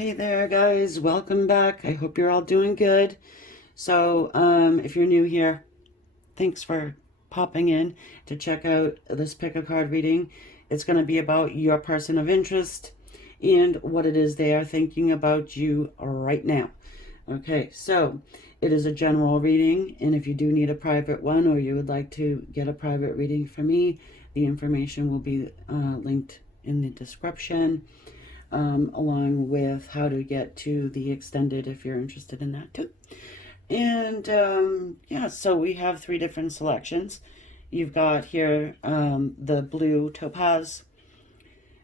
Hey there, guys. Welcome back. I hope you're all doing good. So, if you're new here, thanks for popping in to check out this pick a card reading. It's going to be about your person of interest and what it is they are thinking about you right now. Okay, so it is a general reading, and if you do need a private one or you would like to get a private reading from me, the information will be linked in the description. Along with how to get to the extended if you're interested in that too. And yeah, so we have 3 different selections. You've got here the blue topaz,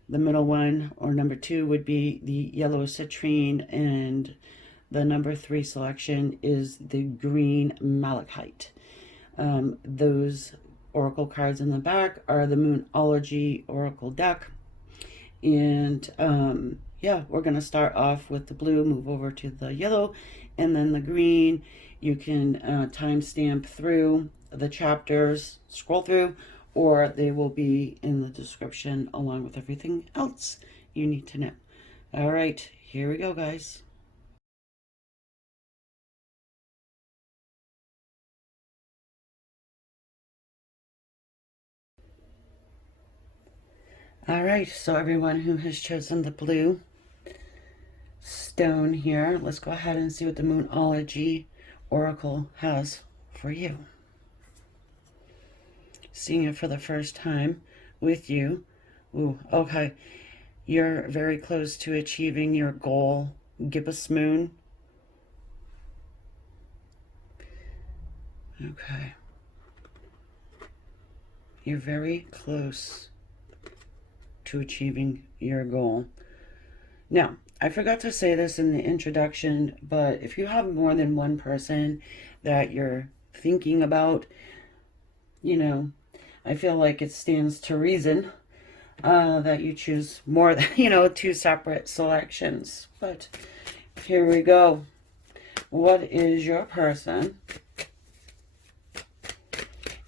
the middle one or number 2 would be the yellow citrine, and the number 3 selection is the green malachite. Those oracle cards in the back are the Moonology Oracle deck. And yeah, we're going to start off with the blue, move over to the yellow, and then the green. You can timestamp through the chapters, scroll through, or they will be in the description along with everything else you need to know. All right, here we go, guys. All right, so everyone who has chosen the blue stone here, let's go ahead and see what the Moonology Oracle has for you. Seeing it for the first time with you. Ooh, okay. You're very close to achieving your goal. Gibbous moon. Okay. You're very close to achieving your goal. Now, I forgot to say this in the introduction, but if you have more than one person that you're thinking about, you know, I feel like it stands to reason that you choose more than, 2 separate selections. But here we go. What is your person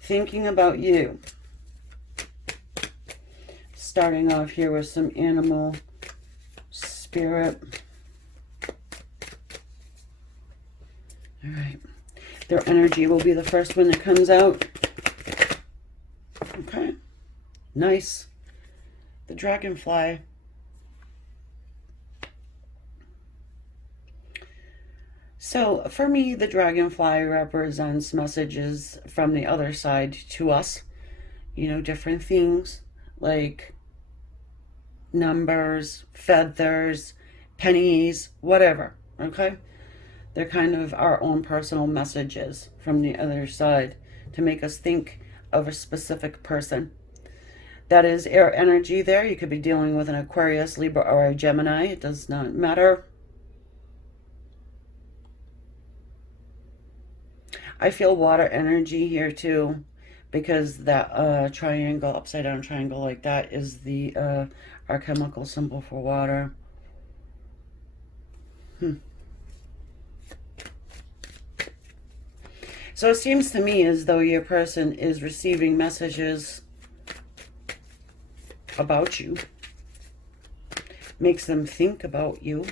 thinking about you? Starting off here with some animal spirit. All right. Their energy will be the first one that comes out. Okay. Nice. The dragonfly. So for me, the dragonfly represents messages from the other side to us. Different things like numbers, feathers, pennies, whatever. Okay? They're kind of our own personal messages from the other side to make us think of a specific person. That is air energy there. You could be dealing with an Aquarius, Libra, or a Gemini. It does not matter. I feel water energy here too, because that triangle, upside down triangle like that, is the our chemical symbol for water. So it seems to me as though your person is receiving messages about you, makes them think about you.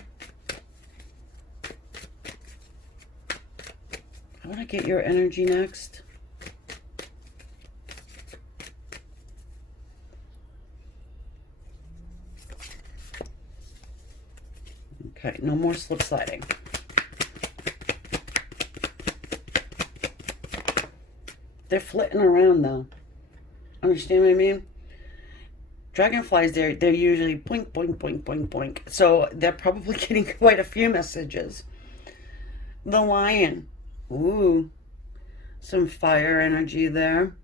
I want to get your energy next. Okay, no more slip sliding. They're flitting around though. Understand what I mean? Dragonflies, they're usually boink, boink, boink, boink, boink. So they're probably getting quite a few messages. The lion. Ooh. Some fire energy there.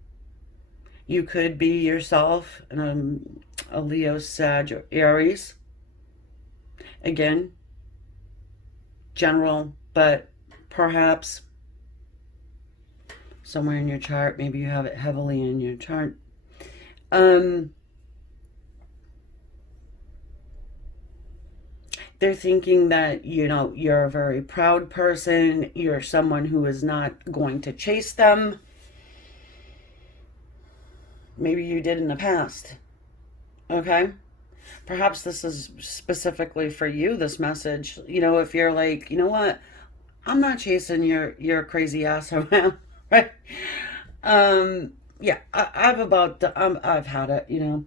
You could be yourself a Leo, Sag, or Aries. Again, general, but perhaps somewhere in your chart, maybe you have it heavily in your chart. They're thinking that, you're a very proud person. You're someone who is not going to chase them. Maybe you did in the past. Okay? Perhaps this is specifically for you, this message. You know, if you're like, you know what, I'm not chasing your crazy ass around, right? Yeah, I've had it. You know,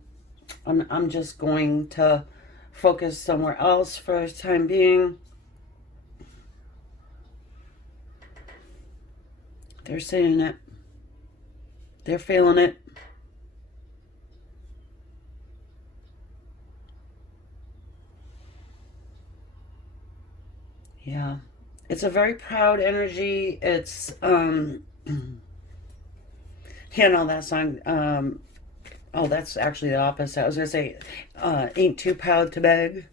I'm just going to focus somewhere else for the time being. They're saying it. They're feeling it. Yeah. It's a very proud energy. It's you know that song. Oh, that's actually the opposite. I was gonna say, ain't too proud to beg.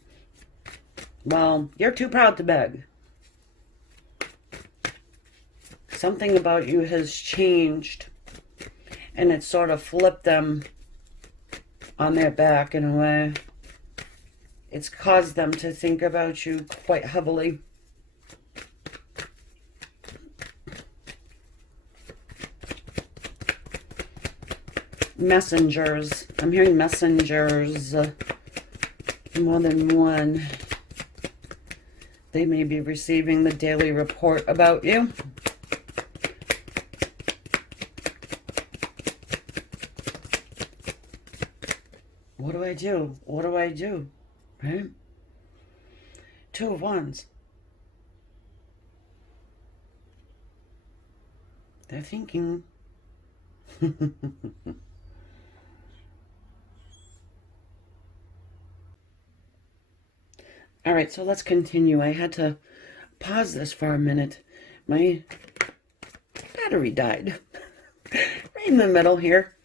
Well, you're too proud to beg. Something about you has changed, and it sort of flipped them on their back in a way. It's caused them to think about you quite heavily. Messengers. I'm hearing messengers. More than one. They may be receiving the daily report about you. What do I do? What do I do? Right? Two of Wands. They're thinking. All right, so let's continue. I had to pause this for a minute. My battery died right in the middle here.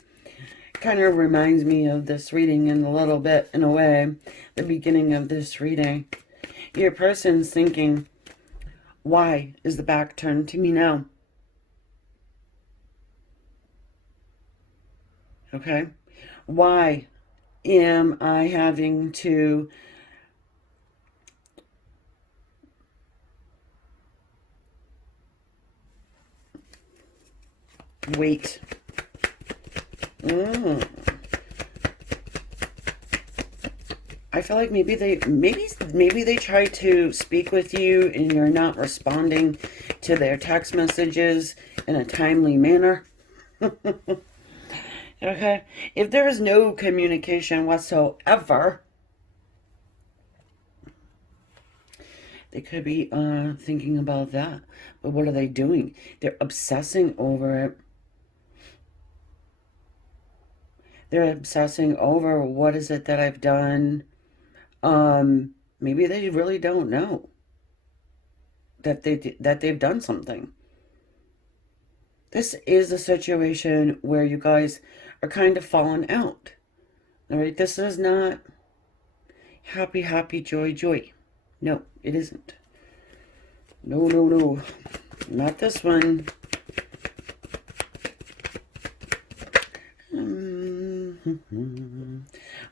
Kind of reminds me of this reading in a little bit, in a way, the beginning of this reading. Your person's thinking, why is the back turned to me now? Okay? Why am I having to wait? I feel like maybe they try to speak with you and you're not responding to their text messages in a timely manner. Okay? If there is no communication whatsoever, they could be thinking about that. But what are they doing? They're obsessing over it. They're obsessing over what is it that I've done. Maybe they really don't know that they've done something. This is a situation where you guys are kind of falling out. All right, this is not happy, happy, joy, joy. No, it isn't. No, no, no. Not this one.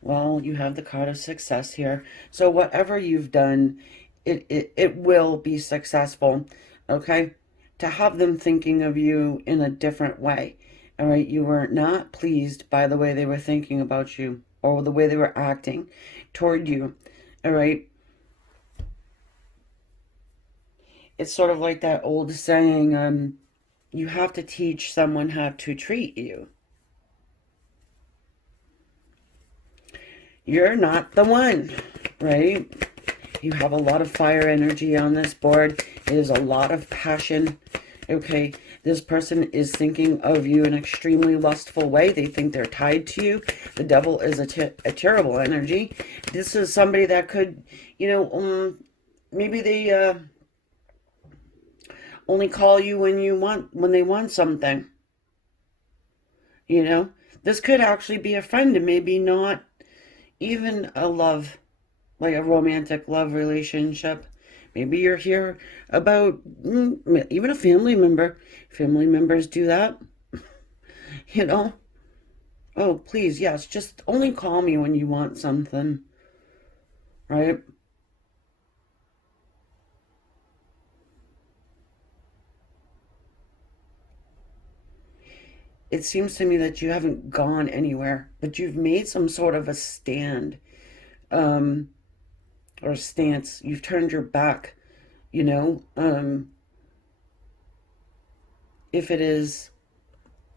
Well, you have the card of success here. So whatever you've done, it will be successful. Okay? To have them thinking of you in a different way. All right? You were not pleased by the way they were thinking about you or the way they were acting toward you. All right? It's sort of like that old saying, you have to teach someone how to treat you. You're not the one, right? You have a lot of fire energy on this board. It is a lot of passion. Okay, this person is thinking of you in an extremely lustful way. They think they're tied to you. The devil is a terrible energy. This is somebody that could, you know, maybe they only call you when they want something. You know, this could actually be a friend and maybe not even a love, like a romantic love relationship. Maybe you're here about even a family member. Family members do that, you know. Oh, please, yes, just only call me when you want something, right? It seems to me that you haven't gone anywhere, but you've made some sort of a stand. or stance. You've turned your back, you know. If it is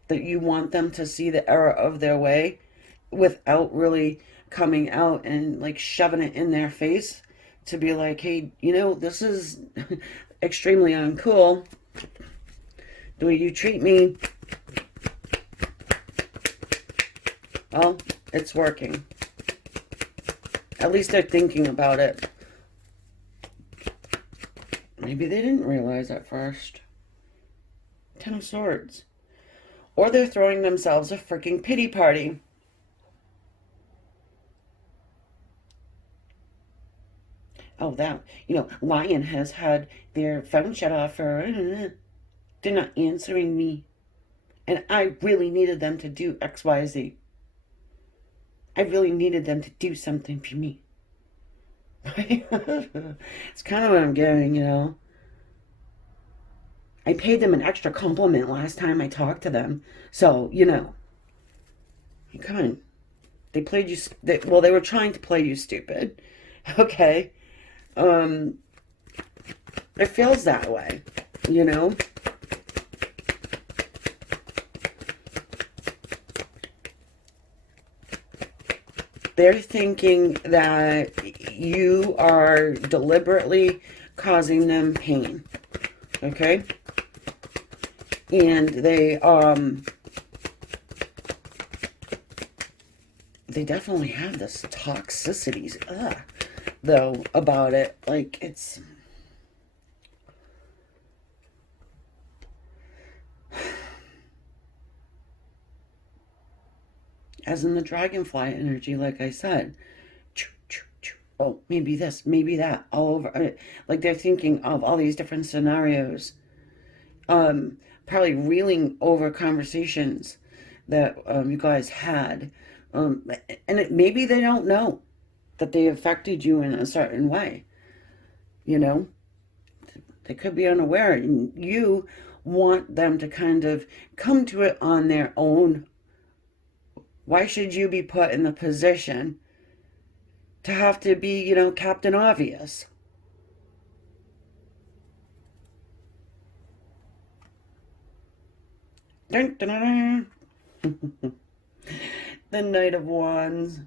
that you want them to see the error of their way without really coming out and like shoving it in their face to be like, hey, this is extremely uncool. The way you treat me, well, it's working. At least they're thinking about it. Maybe they didn't realize at first. Ten of Swords. Or they're throwing themselves a freaking pity party. Oh, that, Lion has had their phone shut off for, they're not answering me. And I really needed them to do XYZ. I really needed them to do something for me. It's kind of what I'm getting. I paid them an extra compliment last time I talked to them. So, come on. They played you, they were trying to play you stupid. Okay. It feels that way, They're thinking that you are deliberately causing them pain, okay? And they definitely have this toxicity, though, about it. Like, it's... As in the dragonfly energy, like I said. Oh, maybe this, maybe that, all over. Like, they're thinking of all these different scenarios. Probably reeling over conversations that you guys had. And maybe they don't know that they affected you in a certain way. They could be unaware. And you want them to kind of come to it on their own. Why should you be put in the position to have to be, Captain Obvious? Dun, dun, dun, dun. The Knight of Wands.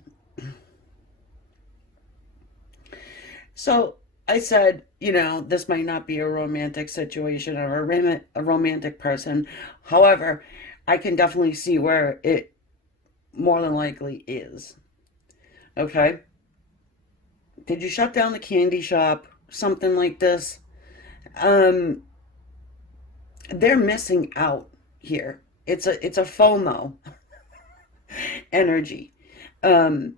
So I said, this might not be a romantic situation or a romantic person. However, I can definitely see where it more than likely is. Okay? Did you shut down the candy shop? Something like this? They're missing out here. It's a FOMO energy. They're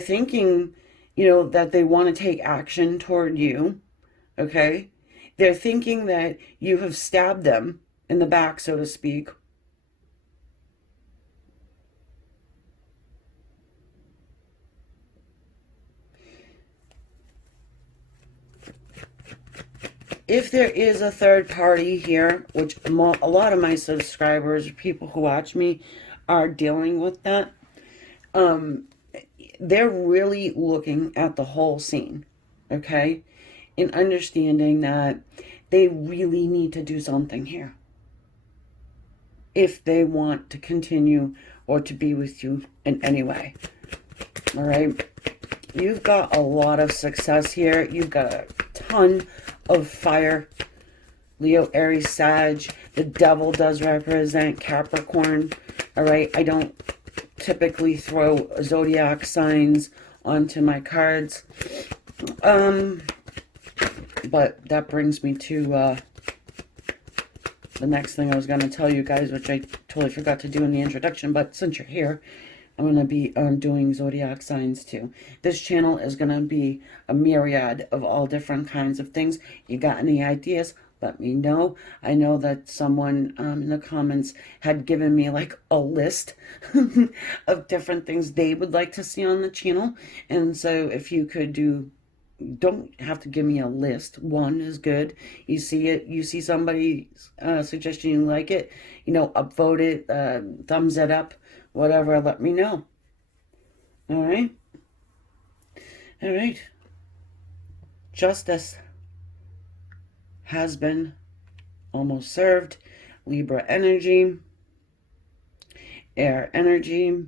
thinking, that they want to take action toward you. Okay? They're thinking that you have stabbed them in the back, so to speak. If there is a third party here, which a lot of my subscribers, people who watch me, are dealing with that, they're really looking at the whole scene, okay? And understanding that they really need to do something here if they want to continue or to be with you in any way. All right? You've got a lot of success here. You've got a ton of fire. Leo, Aries, Sag. The devil does represent Capricorn. All right? I don't typically throw zodiac signs onto my cards. But that brings me to the next thing I was going to tell you guys, which I totally forgot to do in the introduction. But since you're here, I'm going to be doing zodiac signs too. This channel is going to be a myriad of all different kinds of things. You got any ideas? Let me know. I know that someone in the comments had given me like a list of different things they would like to see on the channel. And so if you could do don't have to give me a list. One is good. You see it, you see somebody suggestion, you like it, upvote it, thumbs it up, whatever, let me know. All right. All right. Justice has been almost served. Libra energy, air energy.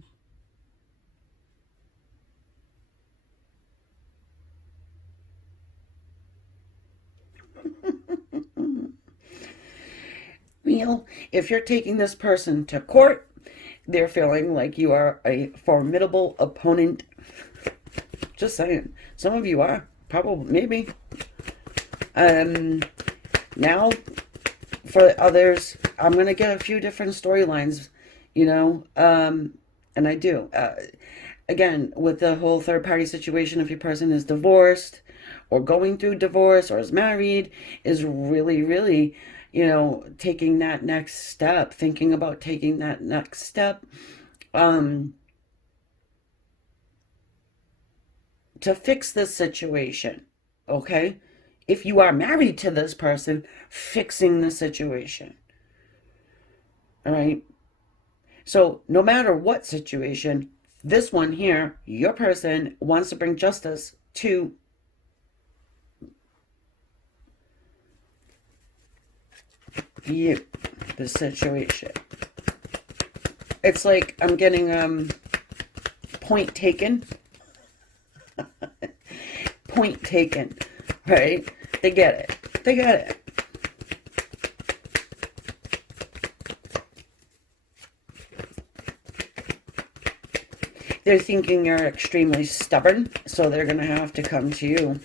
If you're taking this person to court, they're feeling like you are a formidable opponent. Just saying. Some of you are. Probably. Maybe. Now, for others, I'm going to get a few different storylines, and I do. Again, with the whole third party situation, if your person is divorced or going through divorce or is married, is really, really, taking that next step, thinking about taking that next step, to fix this situation. Okay? If you are married to this person, fixing the situation. All right? So, no matter what situation, this one here, your person wants to bring justice to you, the situation. It's like I'm getting point taken. Point taken, right? They get it. They get it. They're thinking you're extremely stubborn, so they're going to have to come to you.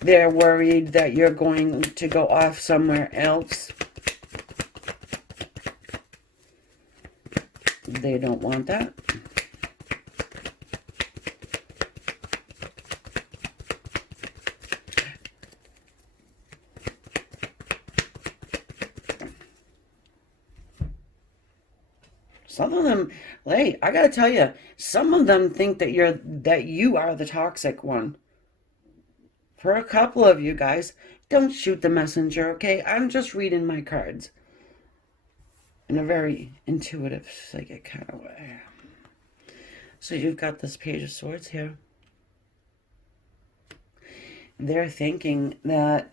They're worried that you're going to go off somewhere else. They don't want that. Some of them, hey, I gotta tell you, some of them think that you are the toxic one. For a couple of you guys, don't shoot the messenger, okay? I'm just reading my cards in a very intuitive, psychic kind of way. So you've got this Page of Swords here. They're thinking that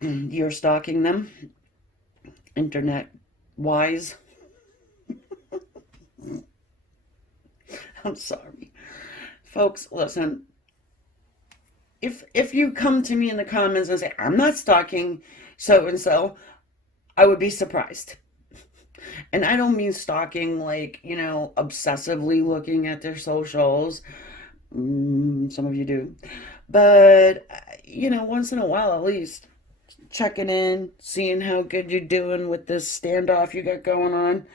you're stalking them, internet-wise. I'm sorry. Folks, listen. If you come to me in the comments and say, I'm not stalking so-and-so, I would be surprised. And I don't mean stalking like, obsessively looking at their socials. Some of you do. But, once in a while at least, checking in, seeing how good you're doing with this standoff you got going on.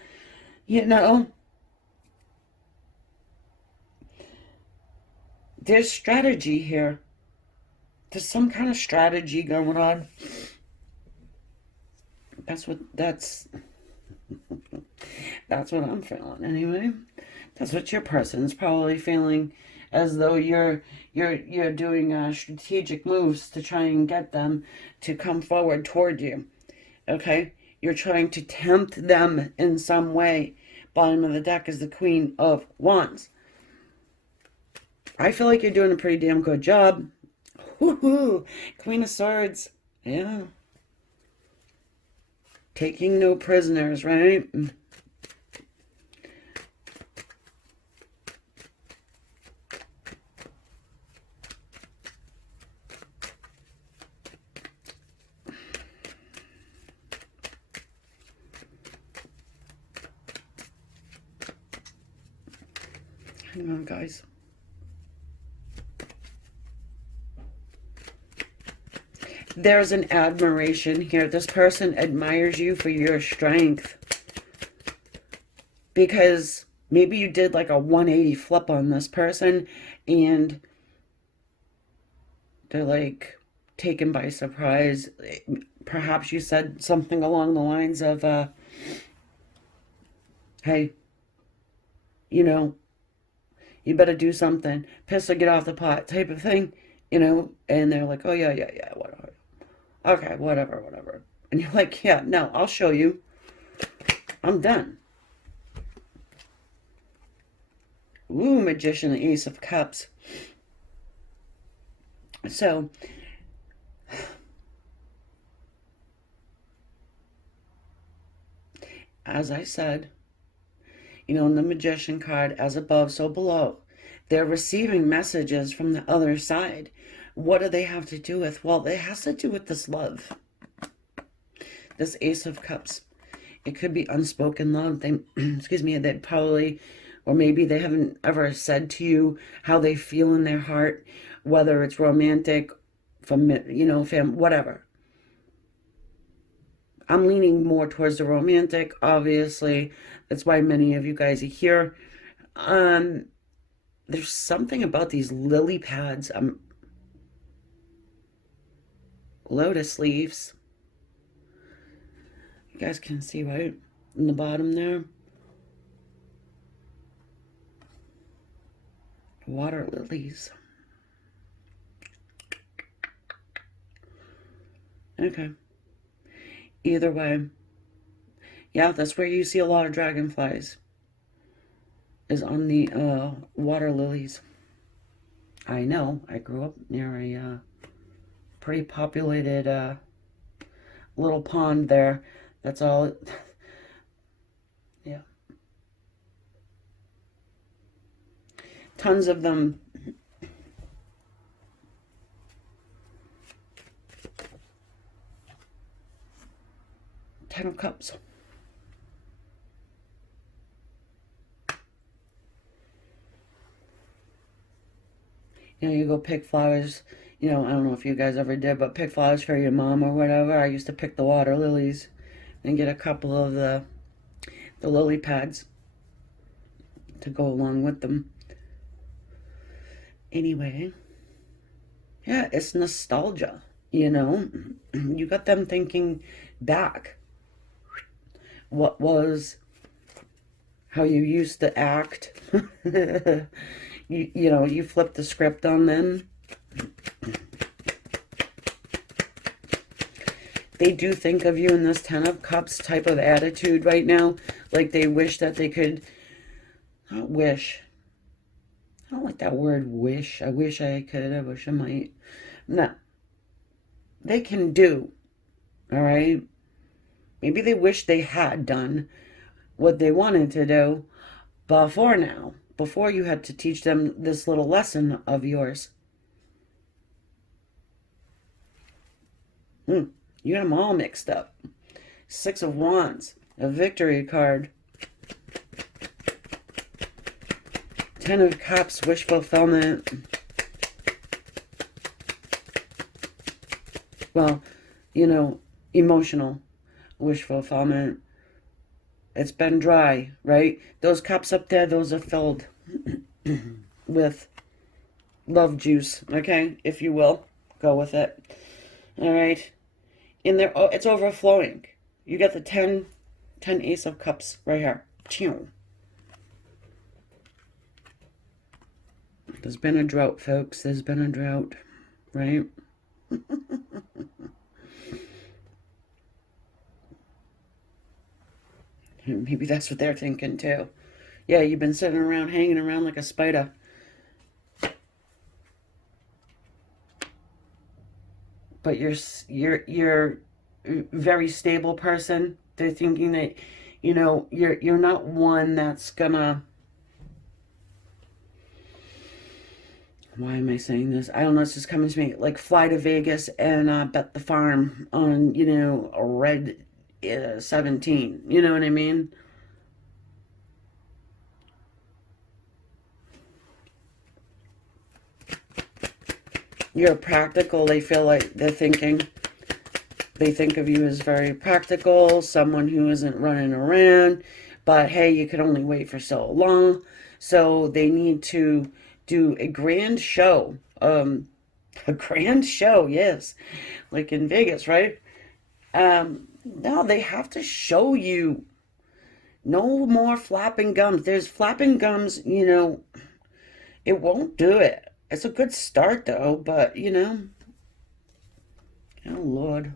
There's strategy here. There's some kind of strategy going on. That's what I'm feeling anyway. That's what your person's probably feeling, as though you're doing strategic moves to try and get them to come forward toward you. Okay? You're trying to tempt them in some way. Bottom of the deck is the Queen of Wands. I feel like you're doing a pretty damn good job. Woohoo! Queen of Swords. Yeah. Taking no prisoners, right? Hang on, guys. There's an admiration here. This person admires you for your strength. Because maybe you did like a 180 flip on this person and they're like taken by surprise. Perhaps you said something along the lines of, hey, You better do something. Piss or get off the pot type of thing, you know? And they're like, oh, yeah, yeah, yeah, whatever. Okay, whatever, whatever. And you're like, yeah, no, I'll show you. I'm done. Ooh, Magician, Ace of Cups. So, as I said, you know, in the Magician card, as above, so below, they're receiving messages from the other side. What do they have to do with? Well, it has to do with this love. This Ace of Cups. It could be unspoken love. They, excuse me, they probably, or maybe they haven't ever said to you how they feel in their heart, whether it's romantic, from, you know, whatever. I'm leaning more towards the romantic, obviously. That's why many of you guys are here. There's something about these lily pads, lotus leaves. You guys can see, right? In the bottom there. Water lilies. Okay. Either way. Yeah, that's where you see a lot of dragonflies. Is on the water lilies. I know. I grew up near a pretty populated little pond there. That's all. Yeah. Tons of them. Ten of Cups. You know, you go pick flowers. You know, I don't know if you guys ever did, but pick flowers for your mom or whatever. I used to pick the water lilies and get a couple of the lily pads to go along with them. Anyway, yeah, it's nostalgia, you know. You got them thinking back. What was, how you used to act. You know, you flip the script on them. They do think of you in this Ten of Cups type of attitude right now. Like they wish that they could, not wish. I don't like that word wish. I wish I could. I wish I might. No. They can do. All right? Maybe they wish they had done what they wanted to do before now. Before you had to teach them this little lesson of yours. You got them all mixed up. Six of Wands. A victory card. Ten of Cups. Wish fulfillment. Well, you know, emotional wish fulfillment. It's been dry, right? Those cups up there, those are filled with love juice, okay? If you will. Go with it. All right? In there, oh, it's overflowing. You got the 10 Ace of Cups right here. There's been a drought, folks. There's been a drought, right? Maybe that's what they're thinking too. Yeah, you've been sitting around, hanging around like a spider. But you're a very stable person. They're thinking that, you know, you're not one that's gonna. Why am I saying this? I don't know. It's just coming to me. Like fly to Vegas and bet the farm on, you know, a red 17. You know what I mean? You're practical. They feel like they're thinking. They think of you as very practical, someone who isn't running around. But hey, you can only wait for so long. So they need to do a grand show. A grand show, yes. Like in Vegas, right? No, they have to show you. No more flapping gums. There's flapping gums, you know, It won't do it. It's a good start though, but you know, oh Lord.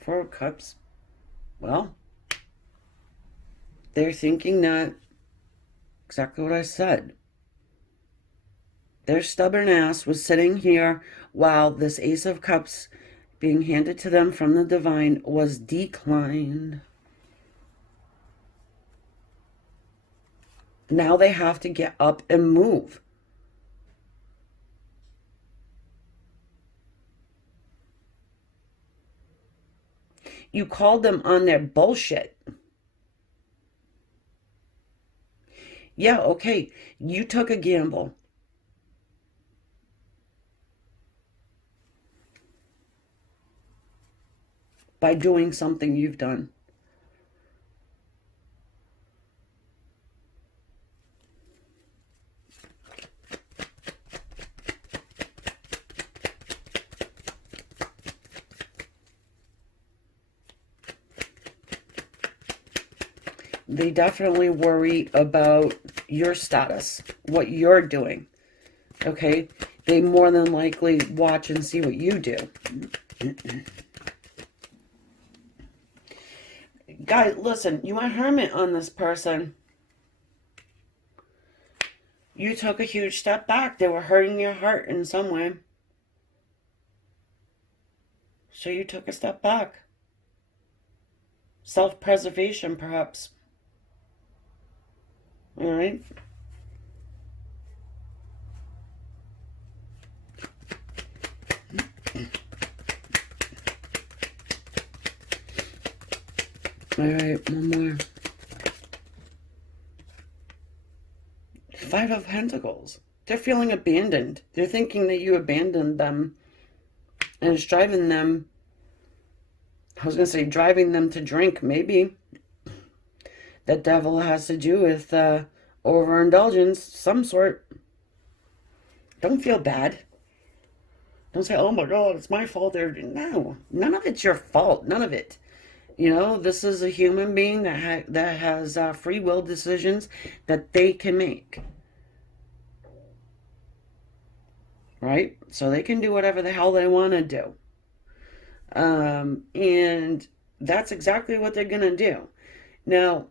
Four of Cups. Well, they're thinking that exactly what I said. Their stubborn ass was sitting here while this Ace of Cups being handed to them from the divine was declined. Now they have to get up and move. You called them on their bullshit. Yeah, okay. You took a gamble. By doing something you've done. They definitely worry about your status, what you're doing. Okay? They more than likely watch and see what you do. Guys, listen, you went hermit on this person. You took a huge step back. They were hurting your heart in some way. So you took a step back. Self-preservation, perhaps. All right? All right, one more. Five of Pentacles. They're feeling abandoned. They're thinking that you abandoned them. And it's driving them, I was going to say driving them to drink. Maybe that devil has to do with overindulgence, some sort. Don't feel bad. Don't say, oh my God, it's my fault. No, none of it's your fault. None of it. You know, this is a human being that has free will decisions that they can make. Right? So they can do whatever the hell they want to do. And that's exactly what they're going to do. Now,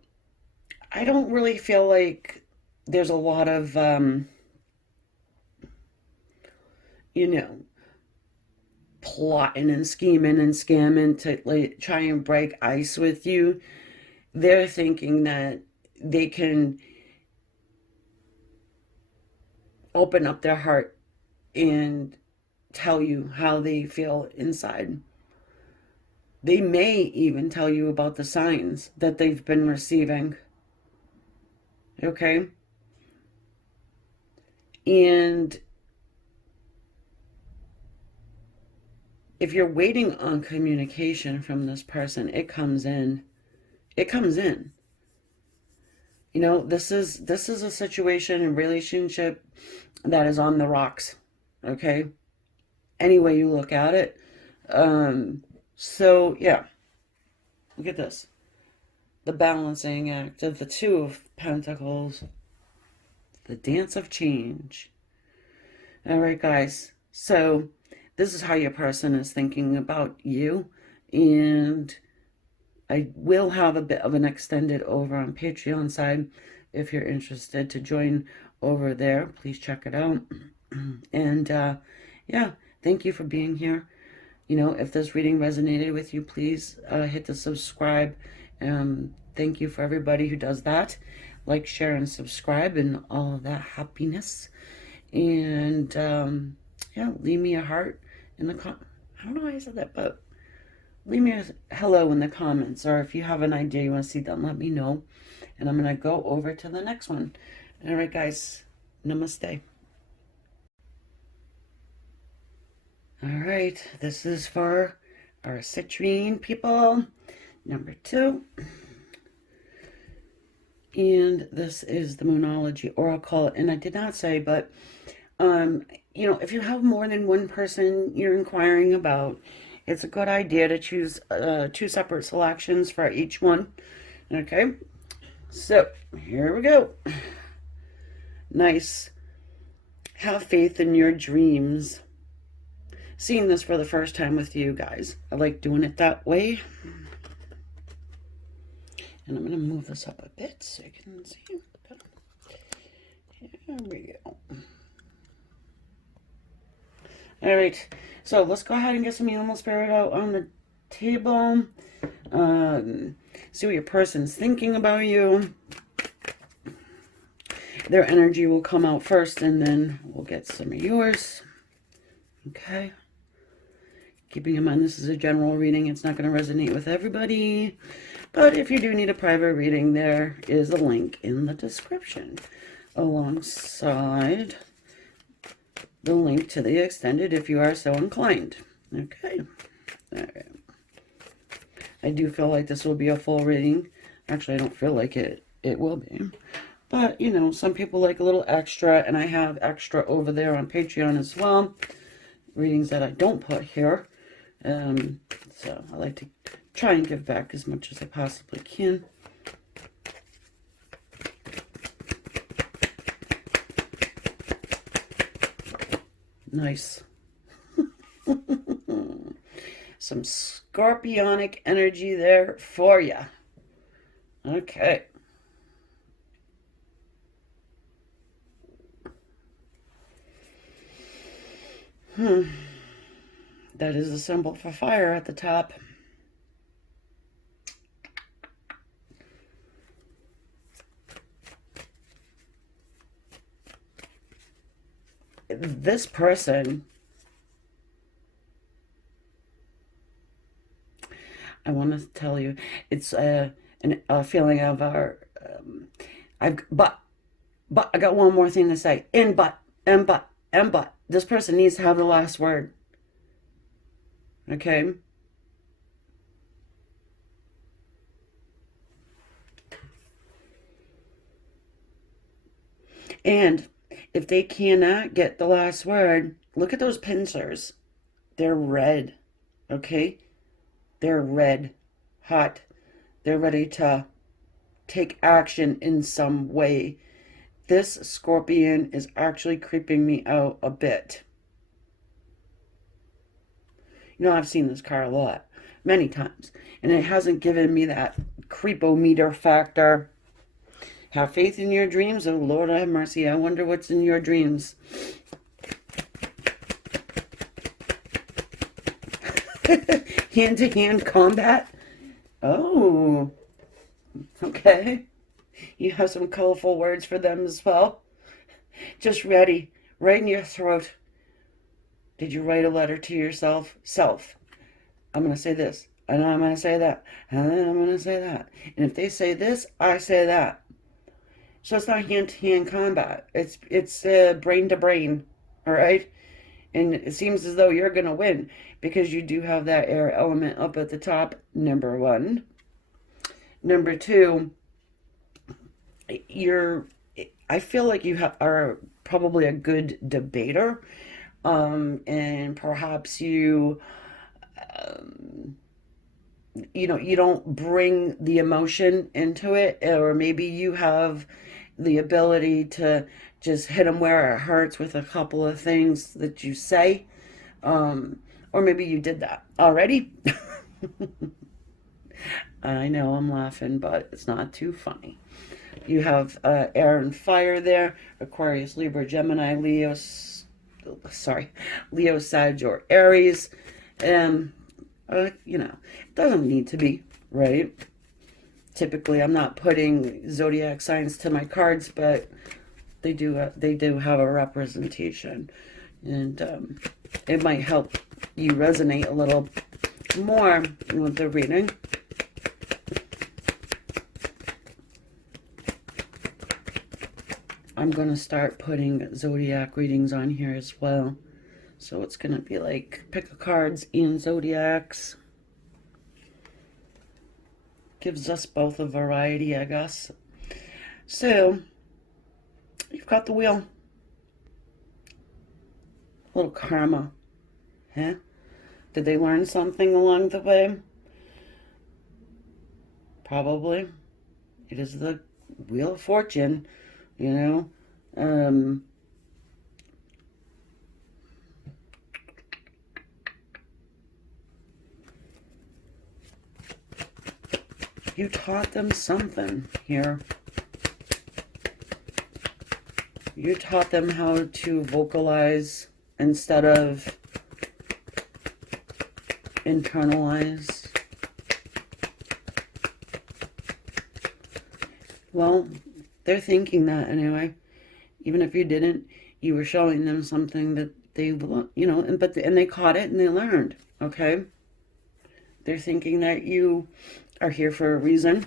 I don't really feel like there's a lot of, you know, plotting and scheming and scamming to like, try and break ice with you. They're thinking that they can open up their heart and tell you how they feel inside. They may even tell you about the signs that they've been receiving. Okay? And if you're waiting on communication from this person, it comes in. It comes in. You know, this is a situation and relationship that is on the rocks. Okay? Any way you look at it. So yeah. Look at this. The balancing act of the Two of Pentacles. The Dance of Change. All right, guys. So this is how your person is thinking about you. And I will have a bit of an extended over on Patreon side. If you're interested to join over there, please check it out. And yeah, thank you for being here. You know, if this reading resonated with you, please hit the subscribe. Thank you for everybody who does that. Like, share, and subscribe, and all of that happiness. And yeah, leave me a heart in the I don't know why I said that, but leave me a hello in the comments. Or if you have an idea you want to see done, let me know. And I'm going to go over to the next one. All right, guys. Namaste. All right, this is for our citrine people, number 2. And this is the Moonology Oracle. And I did not say, but, you know, if you have more than one person you're inquiring about, it's a good idea to choose 2 separate selections for each one. Okay, so here we go. Nice. Have faith in your dreams. Seeing this for the first time with you guys. I like doing it that way. And I'm going to move this up a bit so you can see. There we go. All right. So let's go ahead and get some animal spirit out on the table. See what your person's thinking about you. Their energy will come out first, and then we'll get some of yours. Okay. Keeping in mind this is a general reading. It's not going to resonate with everybody. But if you do need a private reading, there is a link in the description alongside the link to the extended if you are so inclined. Okay. All right. I do feel like this will be a full reading. Actually, I don't feel like it will be. But, you know, some people like a little extra, and I have extra over there on Patreon as well. Readings that I don't put here. So I like to try and give back as much as I possibly can. Nice. Some scorpionic energy there for you. Okay. That is a symbol for fire at the top. This person, I want to tell you, it's a feeling of our, but I got one more thing to say. But. This person needs to have the last word. Okay? And if they cannot get the last word, look at those pincers. They're red. Okay? They're red. Hot. They're ready to take action in some way. This scorpion is actually creeping me out a bit. You know, I've seen this car a lot, many times, and it hasn't given me that creepometer factor. Have faith in your dreams. Oh, Lord, have mercy. I wonder what's in your dreams. Hand-to-hand combat? Oh, okay. You have some colorful words for them as well. Just ready, right in your throat. Did you write a letter to yourself? Self. I'm going to say this, and I'm going to say that, and then I'm going to say that. And if they say this, I say that. So it's not hand-to-hand combat. It's brain to brain, all right? And it seems as though you're going to win because you do have that air element up at the top, number one. Number two, I feel like you are probably a good debater, and perhaps you don't bring the emotion into it, or maybe you have the ability to just hit them where it hurts with a couple of things that you say, or maybe you did that already. I know I'm laughing, but it's not too funny. You have air and fire there. Aquarius, Libra, Gemini, Leo, Sag, or Aries. And, it doesn't need to be, right? Typically, I'm not putting zodiac signs to my cards, but they do have a representation. And it might help you resonate a little more with the reading. I'm going to start putting zodiac readings on here as well. So it's going to be like pick a cards and zodiacs. Gives us both a variety, I guess. So, you've got the wheel. A little karma. Huh? Did they learn something along the way? Probably. It is the Wheel of Fortune. Um, you taught them something here. You taught them how to vocalize instead of internalize. Well, they're thinking that anyway. Even if you didn't, you were showing them something that they, and they caught it and they learned, okay? They're thinking that you are here for a reason.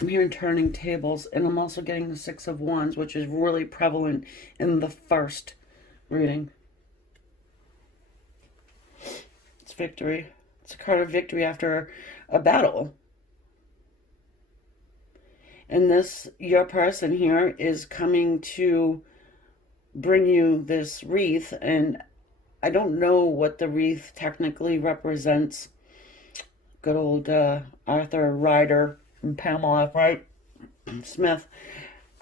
I'm hearing turning tables, and I'm also getting the Six of Wands, which is really prevalent in the first reading. It's victory. It's a card of victory after a battle. And this, your person here, is coming to bring you this wreath, and I don't know what the wreath technically represents. Good old Arthur Ryder and Pamela Wright Smith.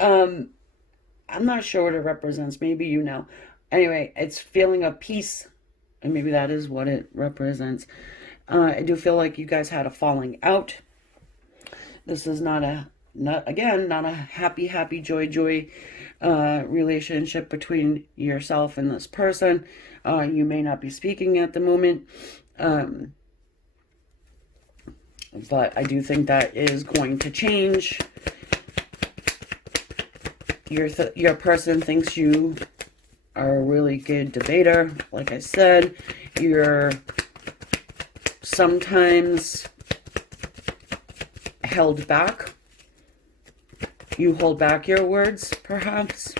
I'm not sure what it represents. Maybe you know. Anyway, it's feeling of peace, and maybe that is what it represents. I do feel like you guys had a falling out. This is not a happy, joy relationship between yourself and this person. You may not be speaking at the moment. But I do think that is going to change. Your person thinks you are a really good debater. Like I said, you're sometimes held back. You hold back your words, perhaps.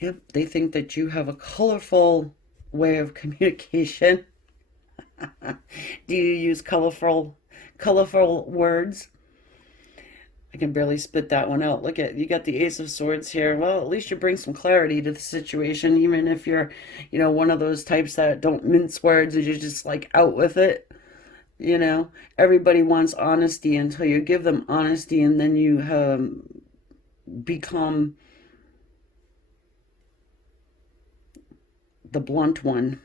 Yep, they think that you have a colorful way of communication. Do you use colorful words? I can barely spit that one out. Look at, you got the Ace of Swords here. Well, at least you bring some clarity to the situation, even if you're, one of those types that don't mince words and you're just like out with it. Everybody wants honesty until you give them honesty, and then you become the blunt one.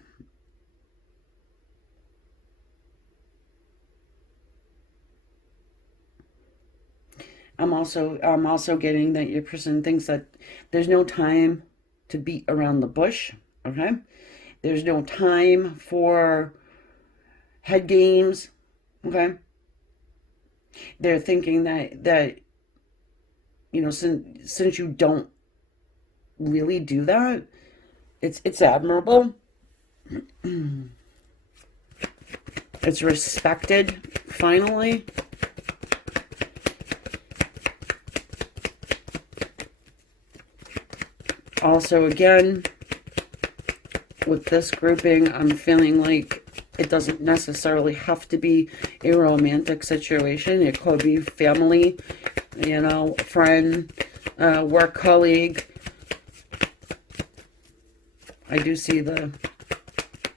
I'm also getting that your person thinks that there's no time to beat around the bush, okay? There's no time for head games, okay? They're thinking that since you don't really do that, it's admirable. It's respected, finally. Also, again, with this grouping, I'm feeling like it doesn't necessarily have to be a romantic situation. It could be family, friend, work colleague. I do see the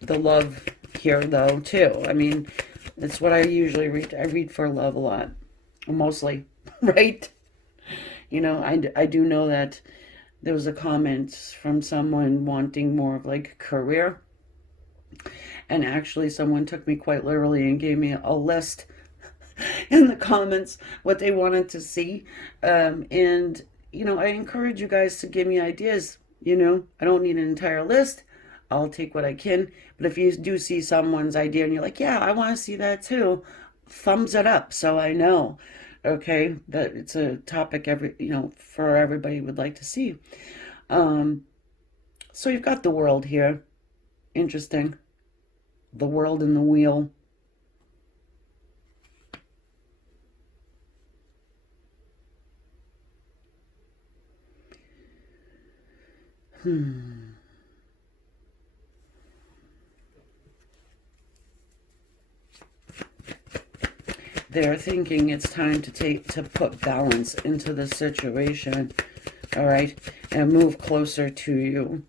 love here, though, too. I mean, it's what I usually read. I read for love a lot, mostly, right? I do know that there was a comment from someone wanting more of like a career. And actually someone took me quite literally and gave me a list in the comments what they wanted to see. And I encourage you guys to give me ideas. I don't need an entire list. I'll take what I can. But if you do see someone's idea and you're like, yeah, I want to see that too, thumbs it up so I know. Okay, that it's a topic for everybody would like to see. So you've got the World here. Interesting. The World and the Wheel. They're thinking it's time to put balance into the situation, all right, and move closer to you.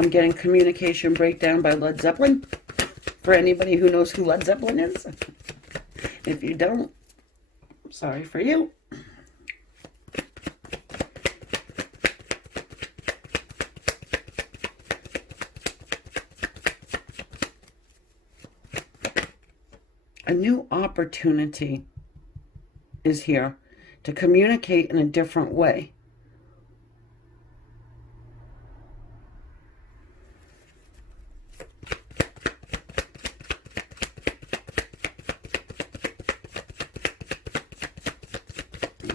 I'm getting Communication Breakdown by Led Zeppelin. For anybody who knows who Led Zeppelin is. If you don't, sorry for you. A new opportunity is here to communicate in a different way.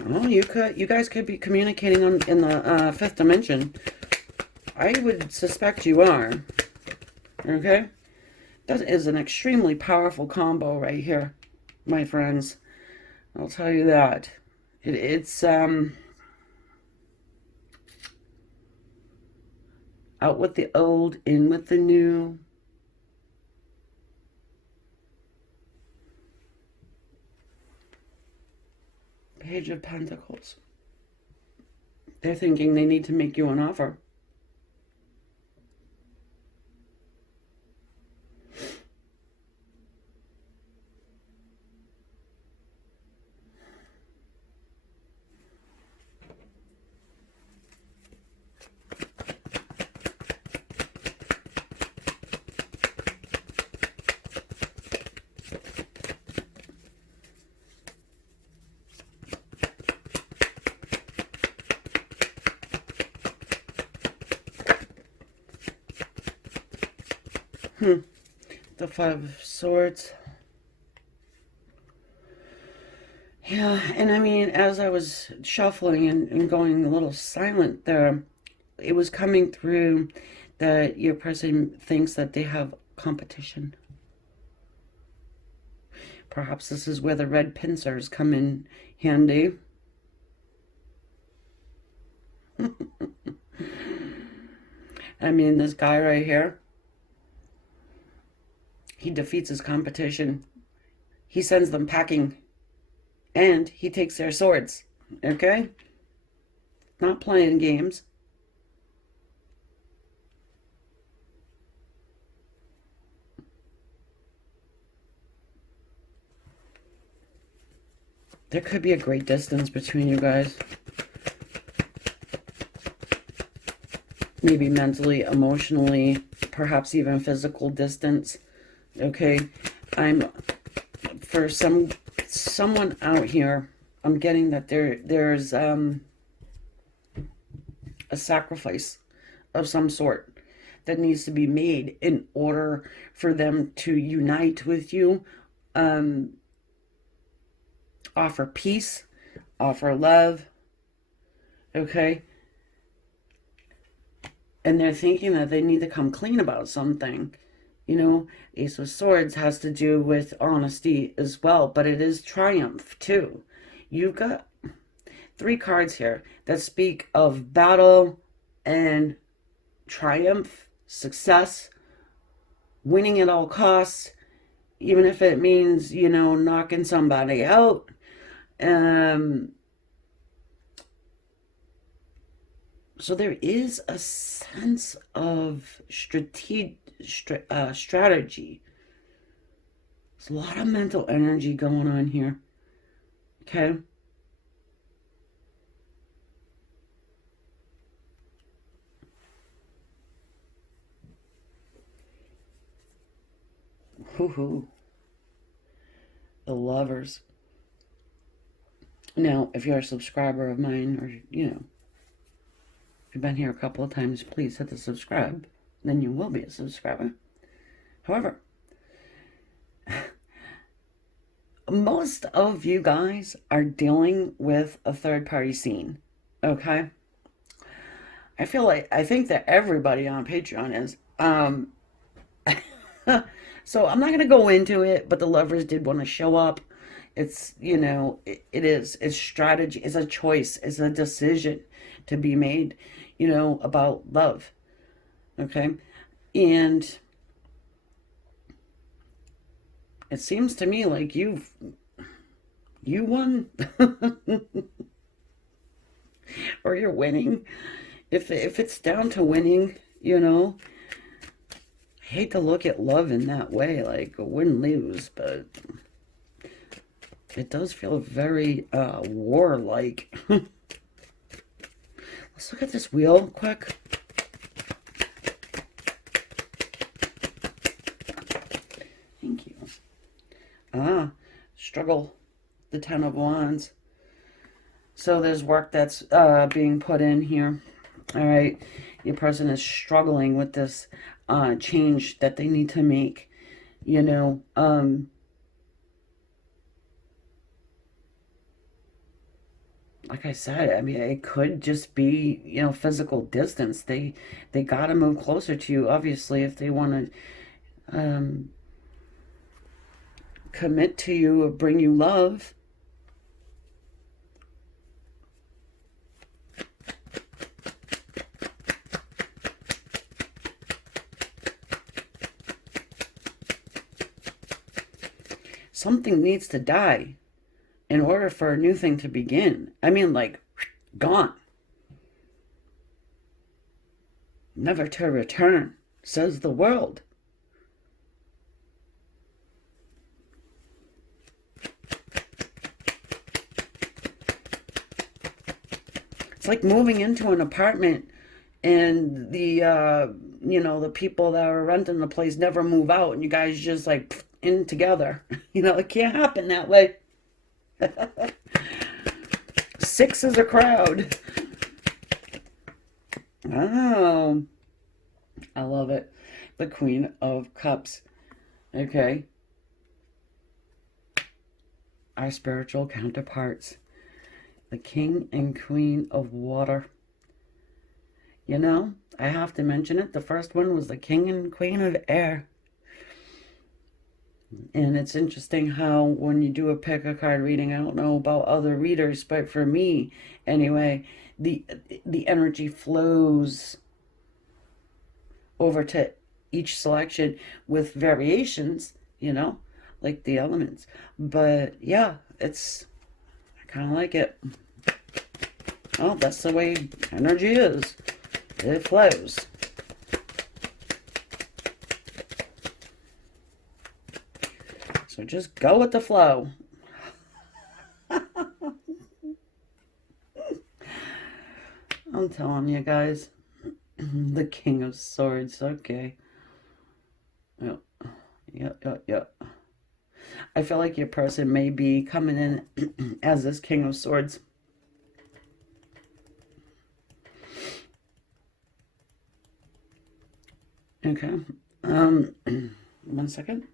Well, you guys could be communicating in the fifth dimension. I would suspect you are. Okay? That is an extremely powerful combo right here, my friends. I'll tell you that. It's out with the old, in with the new. Page of Pentacles. They're thinking they need to make you an offer. The Five of Swords. Yeah, and I mean, as I was shuffling and going a little silent there, it was coming through that your person thinks that they have competition. Perhaps this is where the red pincers come in handy. I mean, this guy right here, he defeats his competition. He sends them packing. And he takes their swords. Okay? Not playing games. There could be a great distance between you guys. Maybe mentally, emotionally, perhaps even physical distance. Okay? For someone out here, I'm getting that there's a sacrifice of some sort that needs to be made in order for them to unite with you, offer peace, offer love, okay? And they're thinking that they need to come clean about something. You know, Ace of Swords has to do with honesty as well, but it is triumph too. You've got 3 cards here that speak of battle and triumph, success, winning at all costs, even if it means, you know, knocking somebody out. So there is a sense of strategy. There's a lot of mental energy going on here. Okay? Hoo-hoo. The Lovers. Now, if you're a subscriber of mine, or, you know, if you've been here a couple of times, please hit the subscribe. Then you will be a subscriber. However, most of you guys are dealing with a third-party scene, okay? I think that everybody on Patreon is. So I'm not going to go into it, but the Lovers did want to show up. It's, you know, it's strategy, it's a choice, it's a decision to be made, you know, about love, okay? And it seems to me like you won. Or you're winning. If it's down to winning, you know, hate to look at love in that way, like a win-lose, but it does feel very warlike. Let's look at this wheel quick. Thank you. Struggle. The Ten of Wands. So there's work that's being put in here. All right. Your person is struggling with this change that they need to make. You know, like I said, I mean, it could just be, you know, physical distance. They got to move closer to you, obviously, if they want to commit to you or bring you love. Something needs to die in order for a new thing to begin. I mean, like, gone. Never to return, says the world. It's like moving into an apartment and the, you know, the people that are renting the place never move out and you guys just like in together. You know, it can't happen that way. 6 is a crowd. Oh, I love it. The Queen of Cups. Okay. Our spiritual counterparts. The King and Queen of Water. You know, I have to mention it. The first one was the King and Queen of Air. And it's interesting how when you do a pick a card reading, I don't know about other readers, but for me, anyway, the energy flows over to each selection with variations, you know, like the elements. But yeah, I kind of like it. Oh, that's the way energy is. It flows. So just go with the flow. I'm telling you guys. The King of Swords. Okay. Yep. Yep. I feel like your person may be coming in as this King of Swords. Okay. 1 second.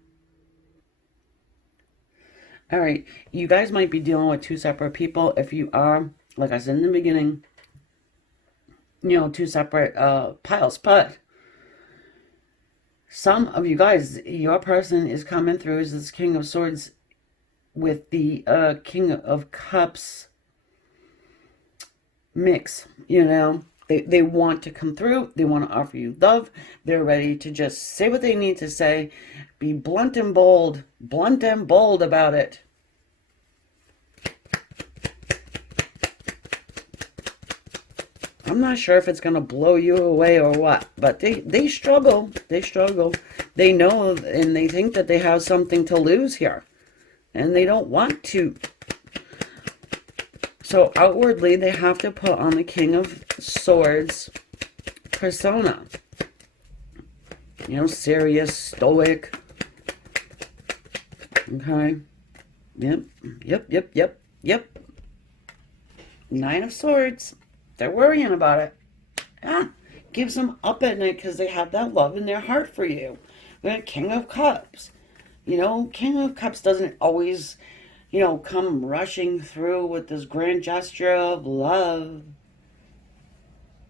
All right, you guys might be dealing with 2 separate people. If you are, like I said in the beginning, you know, 2 separate piles. But some of you guys, your person is coming through as this King of Swords with the King of Cups mix, you know. They want to come through. They want to offer you love. They're ready to just say what they need to say. Be blunt and bold about it. I'm not sure if it's going to blow you away or what, but they struggle. They struggle. They know and they think that they have something to lose here, and they don't want to. So outwardly, they have to put on the King of Swords persona. You know, serious, stoic. Okay. Yep. 9 of Swords. They're worrying about it. Yeah. Gives them up at night because they have that love in their heart for you. They're King of Cups. You know, King of Cups doesn't always, you know, come rushing through with this grand gesture of love.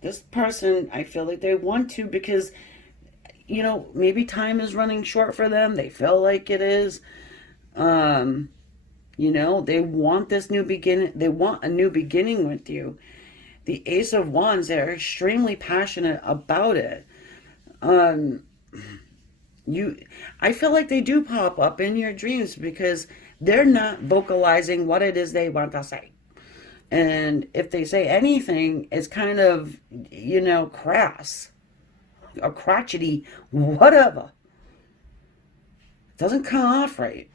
This person, I feel like they want to because, you know, maybe time is running short for them. They feel like it is. You know, they want this new beginning. They want a new beginning with you. The Ace of Wands, they're extremely passionate about it. I feel like they do pop up in your dreams because they're not vocalizing what it is they want to say. And if they say anything, it's kind of, you know, crass or crotchety, whatever. It doesn't come off right.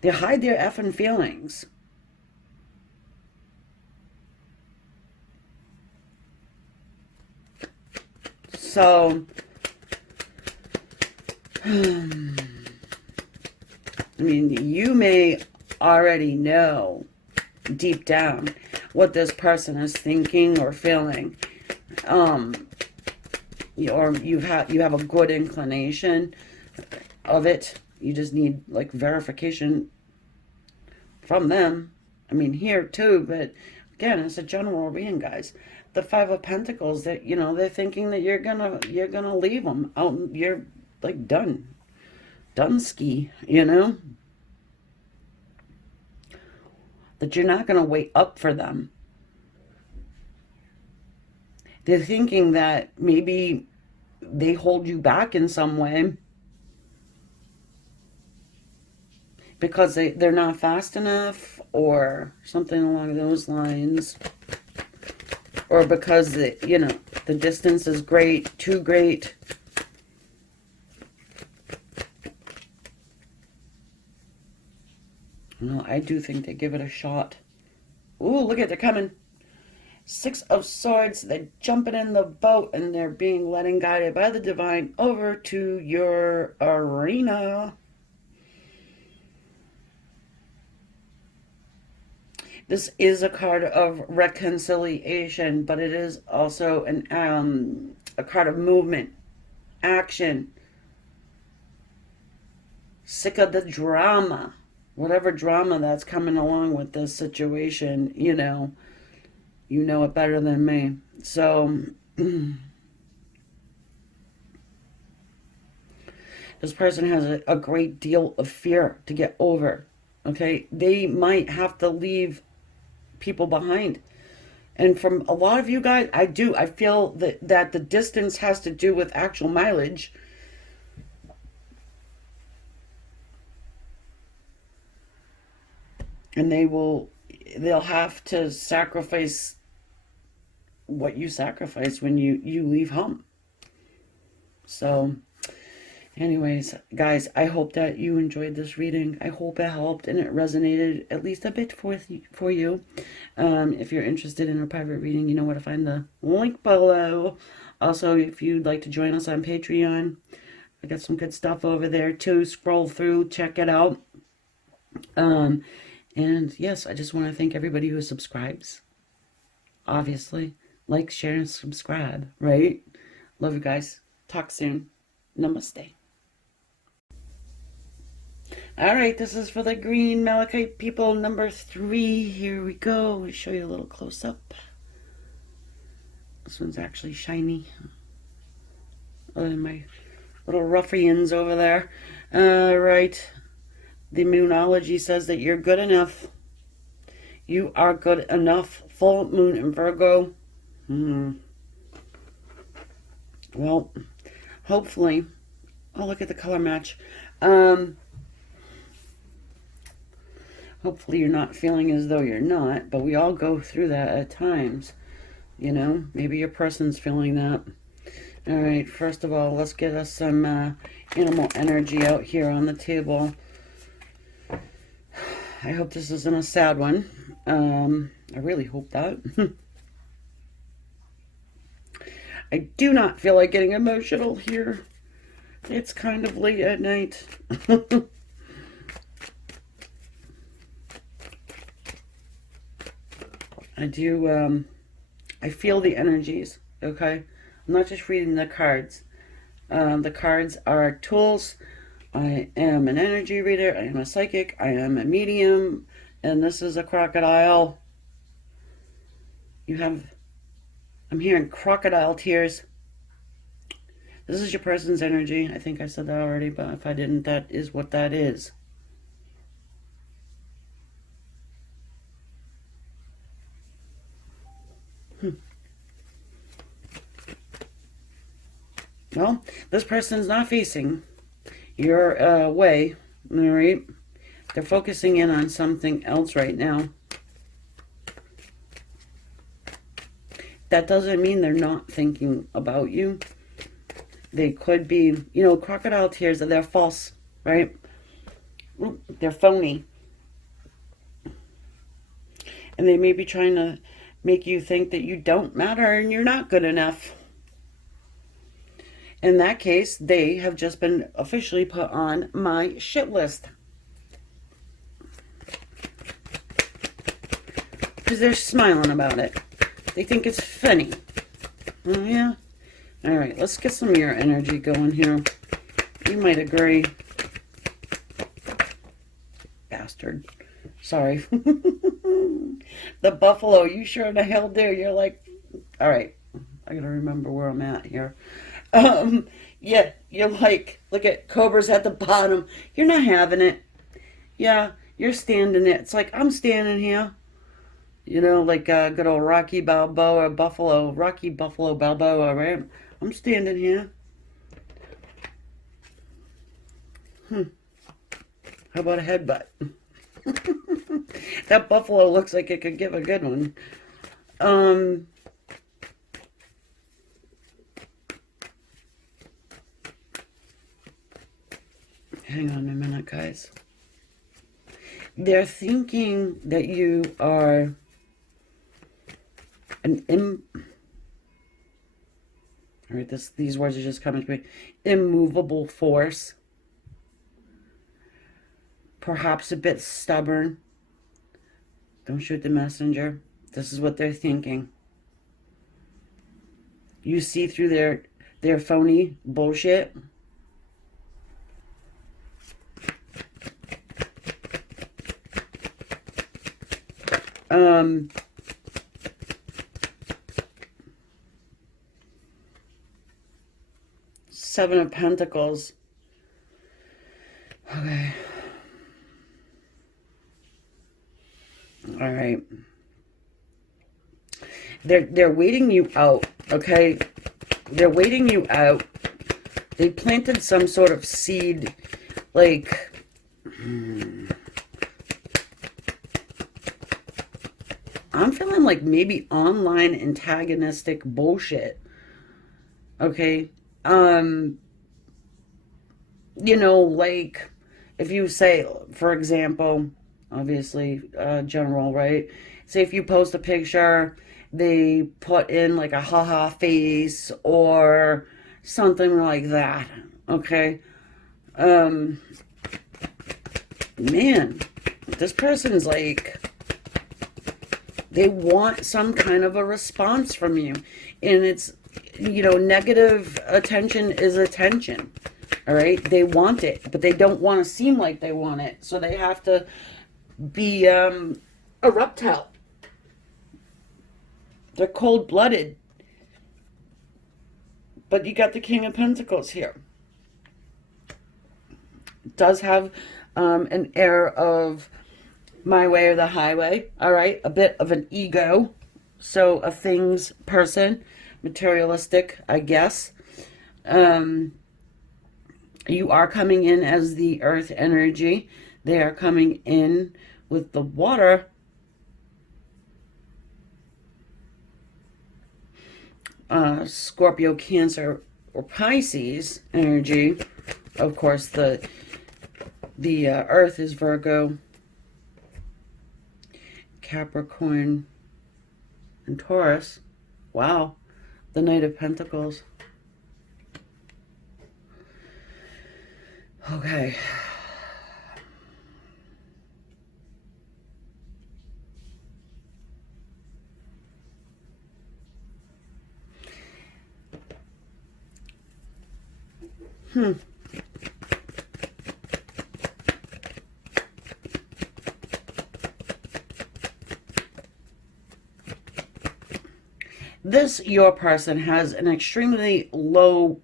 They hide their effing feelings. So, I mean, you may already know deep down what this person is thinking or feeling. Or you have a good inclination of it. You just need like verification from them. I mean, here too, but again, it's a general reading, guys. The Five of Pentacles, that they're thinking that you're gonna leave them out. You're like done ski, that you're not gonna wait up for them. They're thinking that maybe they hold you back in some way because they're not fast enough or something along those lines. Or because, the distance is too great. Well, I do think they give it a shot. Ooh, look at it, they're coming. Six of Swords, they're jumping in the boat and they're being led and guided by the divine over to your arena. This is a card of reconciliation, but it is also a card of movement, action. Sick of the drama. Whatever drama that's coming along with this situation, you know it better than me. So, this person has a great deal of fear to get over. Okay? They might have to leave people behind. And from a lot of you guys, I feel that the distance has to do with actual mileage. And they'll have to sacrifice what you sacrifice when you leave home. So anyways, guys, I hope that you enjoyed this reading. I hope it helped and it resonated at least a bit for you. If you're interested in a private reading, you know where to find the link below. Also, if you'd like to join us on Patreon, I got some good stuff over there too. Scroll through, check it out. And yes, I just want to thank everybody who subscribes. Obviously, like, share, and subscribe, right? Love you guys. Talk soon. Namaste. All right, this is for the green malachite people, number 3. Here we go. I'll show you a little close up. This one's actually shiny. Other than my little ruffians over there. All right. The Moonology says that you're good enough. You are good enough. Full moon in Virgo. Well, hopefully. Oh, look at the color match. Hopefully you're not feeling as though you're not, but we all go through that at times. Maybe your person's feeling that. All right, first of all, let's get us some animal energy out here on the table. I hope this isn't a sad one. I really hope that. I do not feel like getting emotional here. It's kind of late at night. I feel the energies, okay? I'm not just reading the cards. The cards are tools. I am an energy reader. I am a psychic. I am a medium. And this is a crocodile. I'm hearing crocodile tears. This is your person's energy. I think I said that already, but if I didn't, that is what that is. Well, this person's not facing your way, all right? They're focusing in on something else right now. That doesn't mean they're not thinking about you. They could be, you know, crocodile tears, they're false, right? They're phony. And they may be trying to make you think that you don't matter and you're not good enough. In that case, they have just been officially put on my shit list. Because they're smiling about it. They think it's funny. Oh, yeah? All right, let's get some mirror energy going here. You might agree. Bastard. Sorry. The buffalo, you sure in the hell do. You're like, all right, I gotta remember where I'm at here. Yeah, you're like, look at Cobra's at the bottom. You're not having it. Yeah, you're standing it. It's like, I'm standing here. You know, like good old Rocky Balboa, Rocky Buffalo Balboa, right? I'm standing here. How about a headbutt? That buffalo looks like it could give a good one. Hang on a minute, guys. They're thinking that you are an all right, these words are just coming to me. Immovable force. Perhaps a bit stubborn. Don't shoot the messenger. This is what they're thinking. You see through their phony bullshit. Seven of Pentacles. Okay. All right. They're waiting you out, okay? They're waiting you out. They planted some sort of seed, like I'm feeling like maybe online antagonistic bullshit. Okay? You know, like if you say, for example, obviously general, right? Say if you post a picture, they put in like a haha face or something like that. Okay? Man, this person's like, they want some kind of a response from you. And it's, you know, negative attention is attention. All right? They want it, but they don't want to seem like they want it. So they have to be a reptile. They're cold-blooded. But you got the King of Pentacles here. It does have an air of my way or the highway. All right? A bit of an ego. So a things person. Materialistic, I guess. You are coming in as the earth energy. They are coming in with the water. Scorpio, Cancer, or Pisces energy. Of course, the earth is Virgo, Capricorn, and Taurus. Wow. The Knight of Pentacles. Okay. This, your person, has an extremely low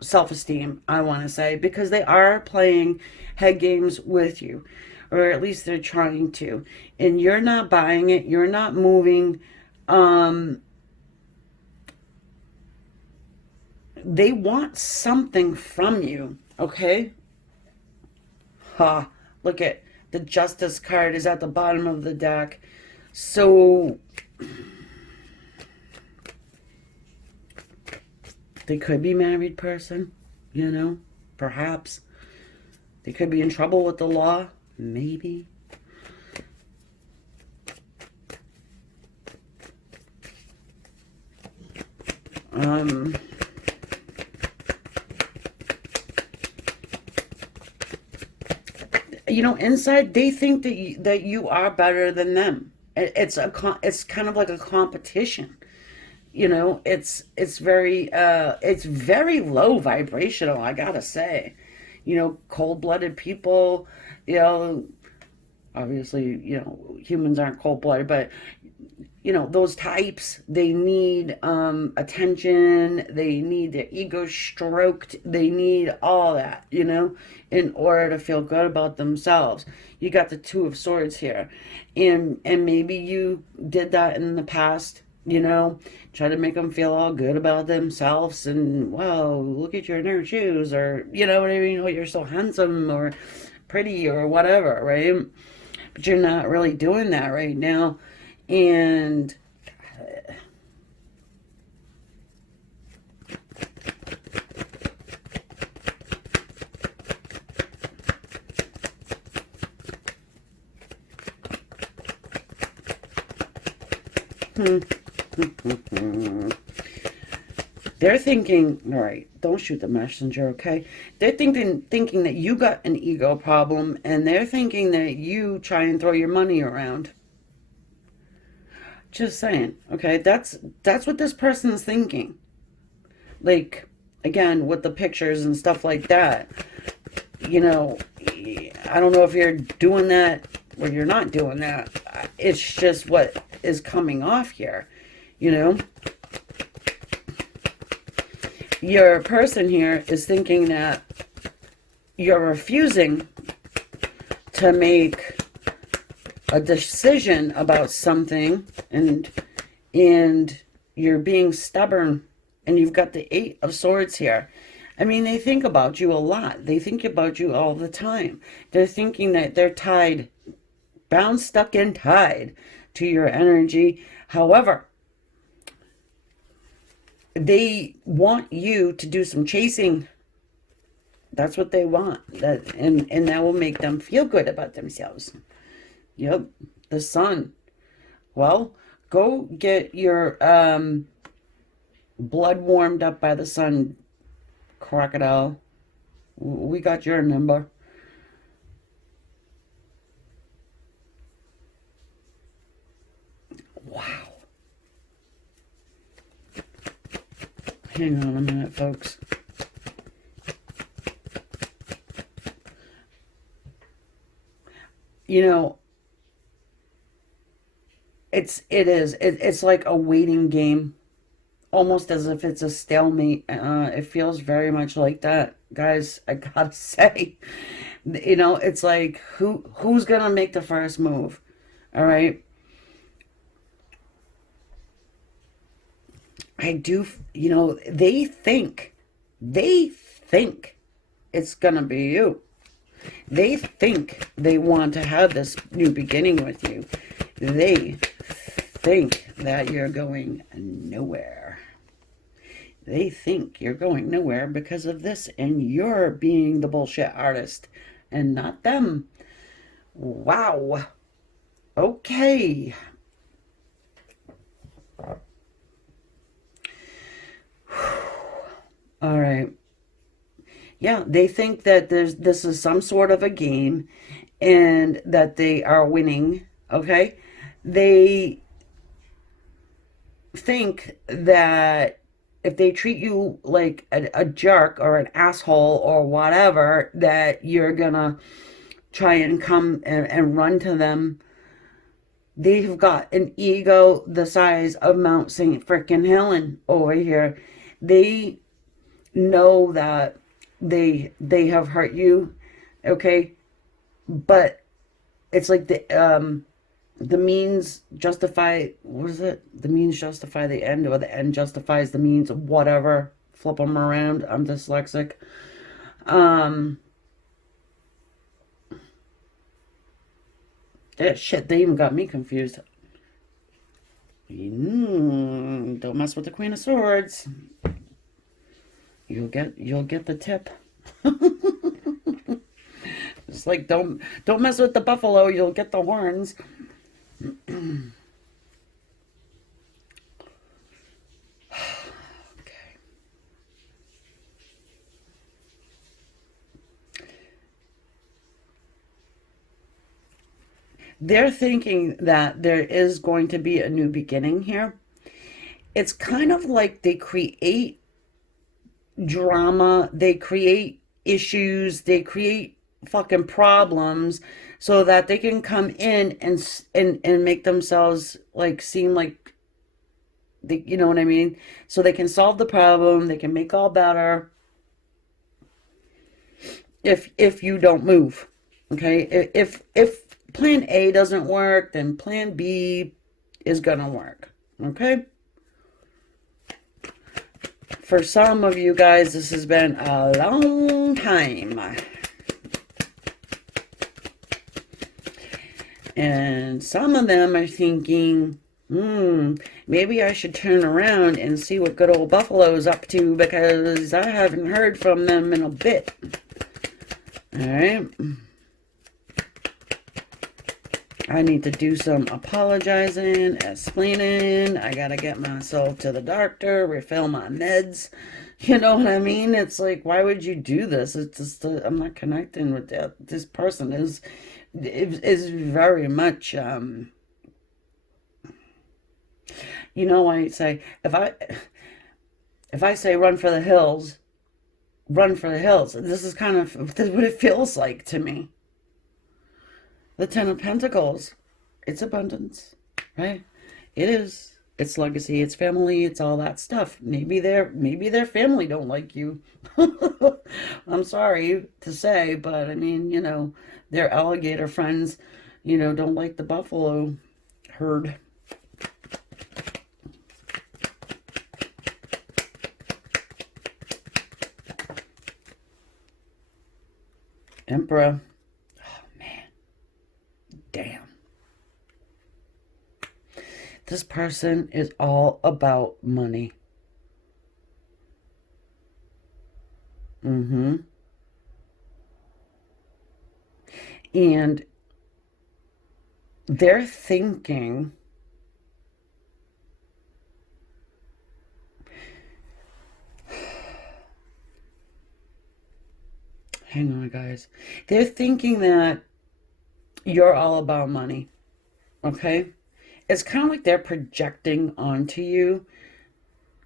self-esteem, I want to say, because they are playing head games with you, or at least they're trying to, and you're not buying it. You're not moving. They want something from you, okay? Ha, look at the Justice card is at the bottom of the deck. So They could be married person, you know, perhaps. They could be in trouble with the law, maybe. Um, you know, inside they think that you are better than them. It's kind of like a competition. You know, it's very low vibrational, I gotta say. You know, cold-blooded people, you know, obviously, you know, humans aren't cold-blooded, but you know, those types, they need attention, they need their ego stroked, they need all that, you know, in order to feel good about themselves. You got the Two of Swords here, and maybe you did that in the past, you know, try to make them feel all good about themselves, and well, look at your new shoes, or you know what I mean, oh, you're so handsome or pretty or whatever, right? But you're not really doing that right now. And they're thinking, all right, don't shoot the messenger, okay? They're thinking that you got an ego problem, and they're thinking that you try and throw your money around. Just saying, okay? That's what this person's thinking. Like, again, with the pictures and stuff like that. You know, I don't know if you're doing that or you're not doing that. It's just what is coming off here, you know? Your person here is thinking that you're refusing to make a decision about something, and you're being stubborn, and you've got the Eight of Swords here. I mean, they think about you a lot. They think about you all the time. They're thinking that they're tied, bound, stuck, and tied to your energy. However, they want you to do some chasing. That's what they want. And that will make them feel good about themselves. Yep, the Sun. Well, go get your blood warmed up by the sun, crocodile. We got your number. Wow. Hang on a minute, folks. You know, it's like a waiting game, almost as if it's a stalemate. It feels very much like that, guys. I gotta say, you know, it's like who's gonna make the first move? All right. I do, you know, they think it's gonna be you. They think they want to have this new beginning with you. They think that you're going nowhere. They think you're going nowhere because of this, and you're being the bullshit artist and not them. Wow. Okay. All right. Yeah, they think that this is some sort of a game and that they are winning, okay? They think that if they treat you like a jerk or an asshole or whatever, that you're gonna try and come and run to them. They've got an ego the size of Mount St. Frickin' Helen over here. They know that they have hurt you, okay? But it's like the means justify, what is it? The means justify the end, or the end justifies the means, whatever. Flip them around. I'm dyslexic. Um, shit, they even got me confused. Don't mess with the Queen of Swords. you'll get the tip. It's like don't mess with the buffalo, you'll get the horns. Okay. They're thinking that there is going to be a new beginning here. It's kind of like they create drama, they create issues, they create fucking problems so that they can come in and make themselves like seem like they, you know what I mean? So they can solve the problem, they can make all better if you don't move. Okay? If plan A doesn't work, then plan B is gonna work. Okay? For some of you guys, this has been a long time. And some of them are thinking, maybe I should turn around and see what good old Buffalo's up to because I haven't heard from them in a bit. All right. I need to do some apologizing, explaining. I gotta get myself to the doctor, refill my meds. You know what I mean? It's like, why would you do this? It's just, I'm not connecting with that. This person is very much, you know, I say, if I say run for the hills, run for the hills. This is kind of what it feels like to me. The Ten of Pentacles, it's abundance, right? It is. It's legacy, it's family, it's all that stuff. Maybe their family don't like you. I'm sorry to say, but I mean, you know, their alligator friends, you know, don't like the buffalo herd. Emperor. Damn. This person is all about money. And they're thinking, hang on guys, they're thinking that you're all about money. Okay? It's kind of like they're projecting onto you.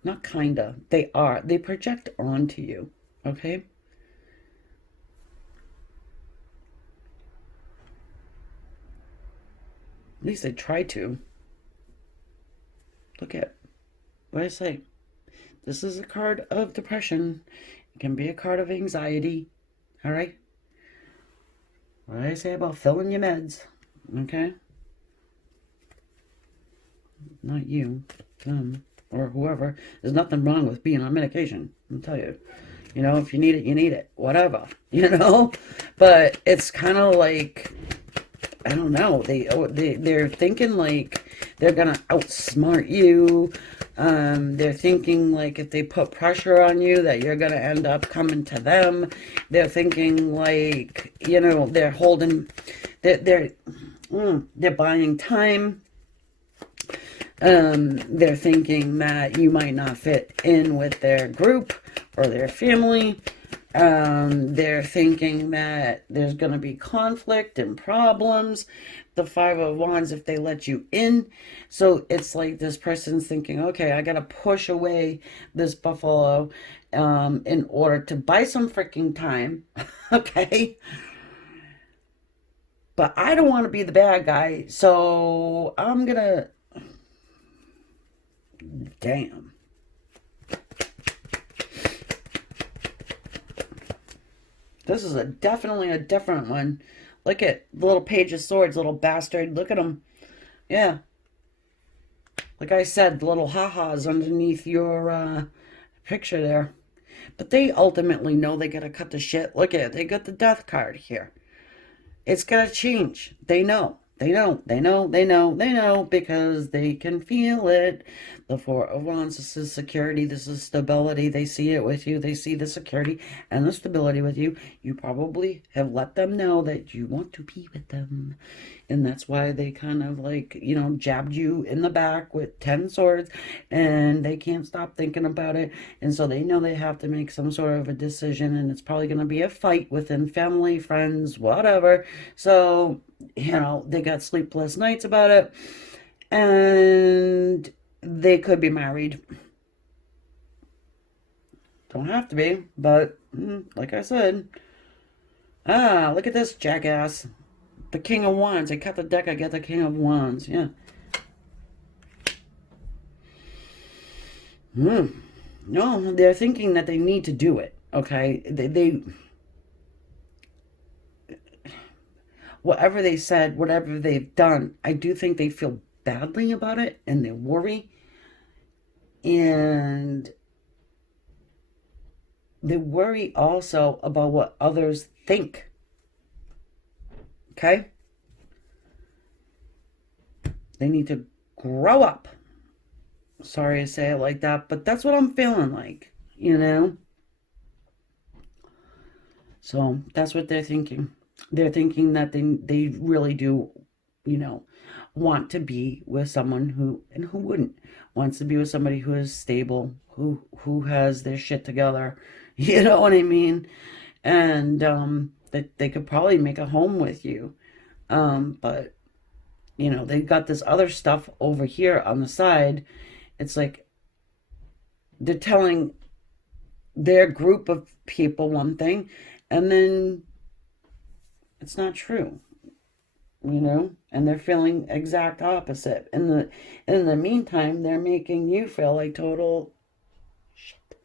Not kinda. They are. They project onto you. Okay? At least they try to. Look at what I say. This is a card of depression. It can be a card of anxiety. Alright? What did I say about filling your meds? Okay? Not you, them, or whoever. There's nothing wrong with being on medication. I'll tell you. You know, if you need it, you need it. Whatever. You know? But it's kind of like, I don't know. They're thinking like they're going to outsmart you. They're thinking like if they put pressure on you that you're going to end up coming to them. They're thinking like, you know, they're buying time. They're thinking that you might not fit in with their group or their family. They're thinking that there's going to be conflict and problems. The Five of Wands, if they let you in. So it's like this person's thinking, okay, I got to push away this buffalo in order to buy some freaking time. Okay? But I don't want to be the bad guy, so I'm going to... Damn. This is definitely a different one. Look at the little Page of Swords, little bastard. Look at him. Yeah. Like I said, the little ha-has underneath your picture there. But they ultimately know they gotta cut the shit. Look at it. They got the death card here. It's gotta change. They know. They know, because they can feel it. The Four of Wands, this is security, this is stability. They see it with you. They see the security and the stability with you. You probably have let them know that you want to be with them. And that's why they kind of like, jabbed you in the back with 10 swords, and they can't stop thinking about it. And so they know they have to make some sort of a decision, and it's probably going to be a fight within family, friends, whatever. So, they got sleepless nights about it, and they could be married. Don't have to be, but like I said, look at this jackass. The King of Wands. I cut the deck, I get the King of Wands. Yeah. No, they're thinking that they need to do it. Okay? They whatever they said, whatever they've done, I do think they feel badly about it, and they worry. And they worry also about what others think. Okay? They need to grow up. Sorry to say it like that, but that's what I'm feeling like, So that's what they're thinking. They're thinking that they really do, want to be with someone who wouldn't, wants to be with somebody who is stable, who has their shit together. You know what I mean? And that they could probably make a home with you. But they got this other stuff over here on the side. It's like they're telling their group of people one thing, and then it's not true, and they're feeling exact opposite. In the meantime, they're making you feel like total shit,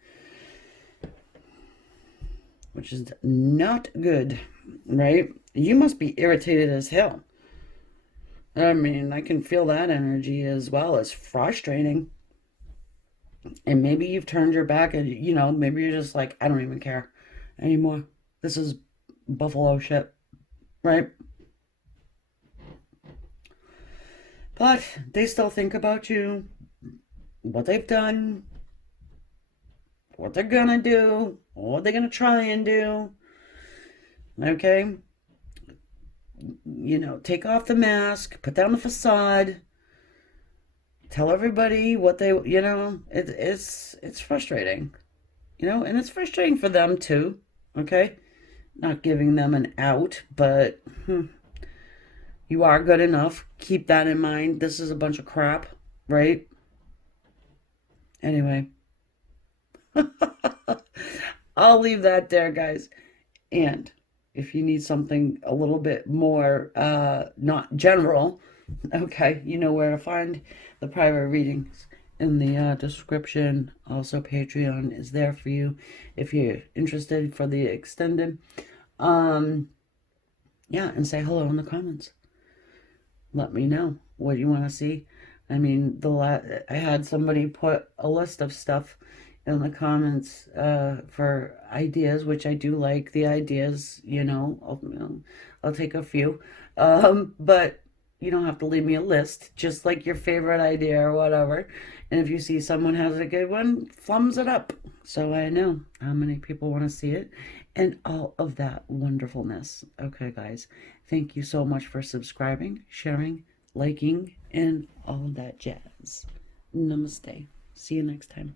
which is not good, right? You must be irritated as hell. I mean, I can feel that energy as well. As frustrating. And maybe you've turned your back, and, maybe you're just like, I don't even care anymore. This is buffalo shit, right? But they still think about you, what they've done, what they're gonna do, what they're gonna try and do. Okay? Take off the mask, put down the facade, tell everybody what they, it's frustrating, and it's frustrating for them too, okay? Not giving them an out, but you are good enough. Keep that in mind. This is a bunch of crap, right? Anyway, I'll leave that there, guys. And if you need something a little bit more, not general, okay, you know where to find the private readings in the description. Also, Patreon is there for you if you're interested for the extended. Yeah, and say hello in the comments. Let me know what you want to see. I mean, I had somebody put a list of stuff in the comments for ideas, which I do like the ideas. I'll take a few, but you don't have to leave me a list, just like your favorite idea or whatever. And if you see someone has a good one, thumbs it up so I know how many people want to see it and all of that wonderfulness. Okay, guys, thank you so much for subscribing, sharing, liking, and all that jazz. Namaste. See you next time.